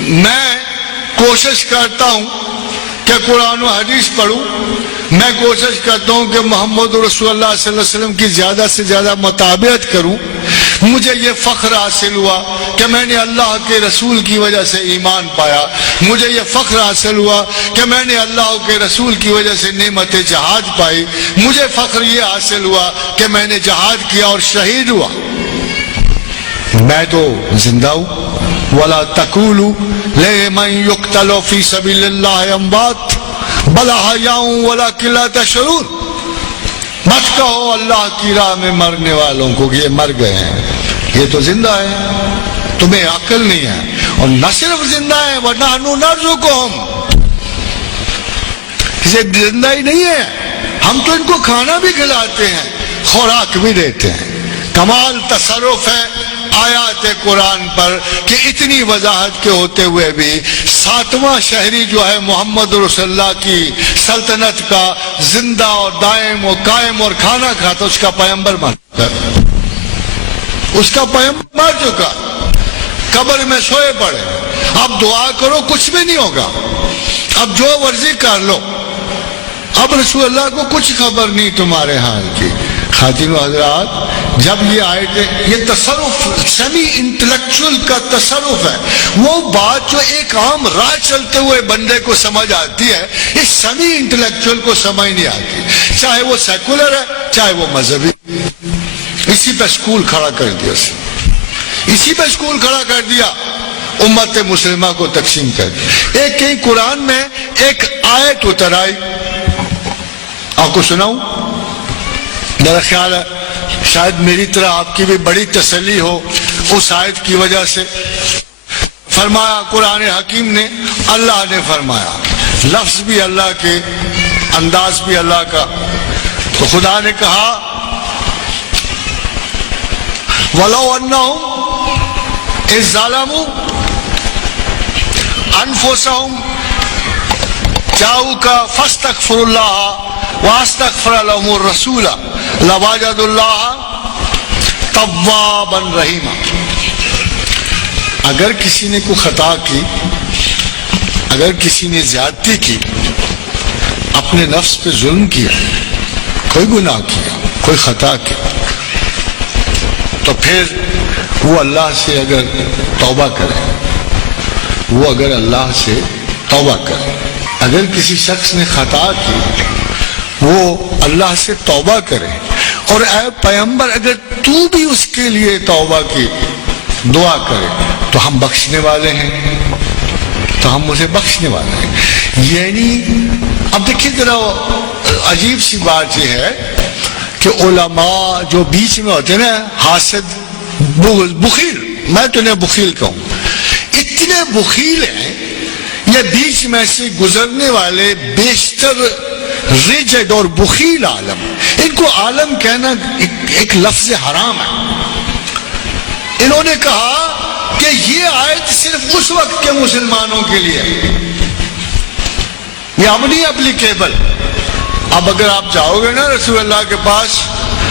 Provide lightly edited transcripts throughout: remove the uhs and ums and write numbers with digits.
میں کوشش کرتا ہوں کہ قرآن و حدیث پڑھوں، میں کوشش کرتا ہوں کہ محمد رسول اللہ صلی اللہ علیہ وسلم کی زیادہ سے زیادہ مطابقت کروں۔ مجھے یہ فخر حاصل ہوا کہ میں نے اللہ کے رسول کی وجہ سے ایمان پایا، مجھے یہ فخر حاصل ہوا کہ میں نے اللہ کے رسول کی وجہ سے نعمت جہاد پائی، مجھے فخر یہ حاصل ہوا کہ میں نے جہاد کیا اور شہید ہوا۔ میں تو زندہ ہوں۔ وَلَا تَقُولُوا لِمَن يُقْتَلُ فِي سَبِيلِ اللَّهِ أَمْوَاتٌ بَلْ أَحْيَاءٌ وَلَكِنْ لَا تَشْعُرُونَ۔ مت کہو اللہ کی راہ میں مرنے والوں کو کہ یہ مر گئے ہیں، یہ تو زندہ ہے، تمہیں عقل نہیں ہے۔ اور نہ صرف زندہ ہے، وَنَحْنُ نَرْزُقُهُمْ، یہ زندہ ہی نہیں ہے، ہم تو ان کو کھانا بھی کھلاتے ہیں، خوراک بھی دیتے ہیں۔ کمال تصرف ہے آیات قرآن پر کہ اتنی وضاحت کے ہوتے ہوئے بھی ساتواں شہری جو ہے محمد رسول اللہ کی سلطنت کا زندہ اور دائم اور قائم اور کھانا کھاتا، اس کا پیغمبر مر چکا، اس کا پیغمبر مر چکا، قبر میں سوئے پڑے۔ اب دعا کرو کچھ بھی نہیں ہوگا، اب جو ورزی کر لو، اب رسول اللہ کو کچھ خبر نہیں تمہارے حال کی۔ خاتون و حضرات، جب یہ آیتیں، یہ تصرف سیمی انٹلیکچول کا تصرف ہے، وہ بات جو ایک عام راہ چلتے ہوئے بندے کو سمجھ آتی ہے، اس سیمی انٹلیکچول کو سمجھ نہیں آتی، چاہے وہ سیکولر ہے چاہے وہ مذہبی۔ اسی پہ سکول کھڑا کر دیا، اسی پہ سکول کھڑا کر دیا، امت مسلمہ کو تقسیم کر دیا۔ ایک کہیں قرآن میں ایک آیت اتر آئی، آپ کو سناؤں؟ میرا خیال ہے شاید میری طرح آپ کی بھی بڑی تسلی ہو اس آیت کی وجہ سے۔ فرمایا قرآن حکیم نے، اللہ نے فرمایا، لفظ بھی اللہ کے، انداز بھی اللہ کا۔ تو خدا نے کہا وَلَوْ أَنَّهُمْ إِذْ ظَلَمُوا أَنفُسَهُمْ جَاءُوكَ فَاسْتَغْفِرُوا اللَّهَ وَاسْتَغْفَرَ لَهُمُ الرَّسُولَ لَوَجَدُوا اللَّهَ تَوَّابًا رَحِيمًا۔ اگر کسی نے کوئی خطا کی، اگر کسی نے زیادتی کی، اپنے نفس پہ ظلم کیا، کوئی گناہ کیا، کوئی خطا کی، تو پھر وہ اللہ سے اگر توبہ کرے، وہ اگر اللہ سے توبہ کرے، اگر کسی شخص نے خطا کی وہ اللہ سے توبہ کرے، اور اے پیغمبر اگر تو بھی اس کے لیے توبہ کی دعا کرے تو ہم بخشنے والے ہیں، تو ہم اسے بخشنے والے ہیں۔ یعنی اب دیکھیے ذرا عجیب سی بات یہ ہے کہ علماء جو بیچ میں ہوتے ہیں نا، حاسد، بخیل، میں تو انہیں بخیل کہوں، اتنے بخیل ہیں، یہ بیچ میں سے گزرنے والے بیشتر ریجڈ اور بخیل عالم، ان کو عالم کہنا ایک لفظ حرام ہے۔ انہوں نے کہا کہ یہ آیت صرف اس وقت کے مسلمانوں کے لیے، یہ اب نہیں اپلیکیبل۔ اب اگر آپ جاؤ گے نا رسول اللہ کے پاس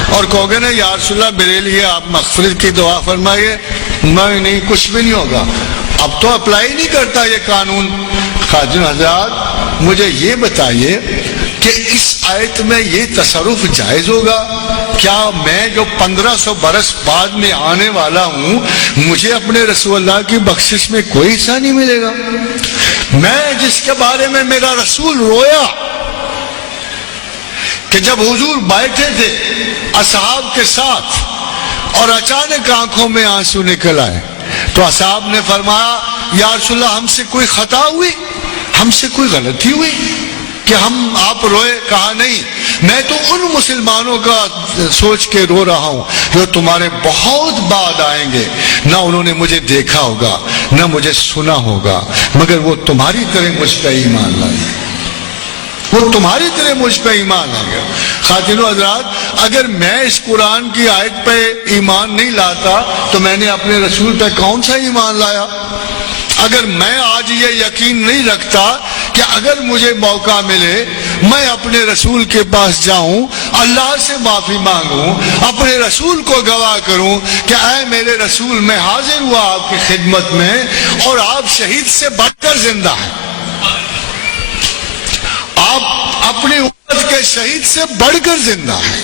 اور کہو گے نا یا رسول اللہ میرے لیے آپ مغفرت کی دعا فرمائیے، نہیں کچھ بھی نہیں ہوگا، اب تو اپلائی نہیں کرتا یہ قانون۔ خاتون حضرات مجھے یہ بتائیے کہ اس آیت میں یہ تصرف جائز ہوگا؟ کیا میں جو 1500 برس بعد میں آنے والا ہوں، مجھے اپنے رسول اللہ کی بخشش میں کوئی حصہ نہیں ملے گا؟ میں جس کے بارے میں میرا رسول رویا کہ جب حضور بیٹھے تھے اصحاب کے ساتھ اور اچانک آنکھوں میں آنسو نکل آئے، تو اصحاب نے فرمایا یا رسول اللہ ہم سے کوئی خطا ہوئی، ہم سے کوئی غلطی ہوئی کہ ہم آپ روئے؟ کہا نہیں، میں تو ان مسلمانوں کا سوچ کے رو رہا ہوں جو تمہارے بہت بعد آئیں گے، نہ انہوں نے مجھے دیکھا ہوگا نہ مجھے سنا ہوگا، مگر وہ تمہاری طرح مجھ پہ ایمان لائیں گے، وہ تمہاری طرح مجھ پہ ایمان آئے گا۔ خاتون و حضرات، اگر میں اس قرآن کی آیت پہ ایمان نہیں لاتا تو میں نے اپنے رسول پہ کون سا ایمان لایا؟ اگر میں آج یہ یقین نہیں رکھتا کہ اگر مجھے موقع ملے میں اپنے رسول کے پاس جاؤں، اللہ سے معافی مانگوں، اپنے رسول کو گواہ کروں کہ اے میرے رسول میں حاضر ہوا آپ کی خدمت میں اور آپ شہید سے بڑھ کر زندہ ہیں، آپ اپنی امت کے شہید سے بڑھ کر زندہ ہیں،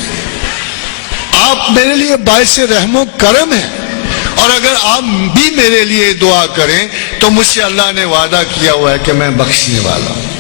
آپ میرے لیے باعث رحم و کرم ہیں، اور اگر آپ بھی میرے لیے دعا کریں تو مجھ سے اللہ نے وعدہ کیا ہوا ہے کہ میں بخشنے والا ہوں۔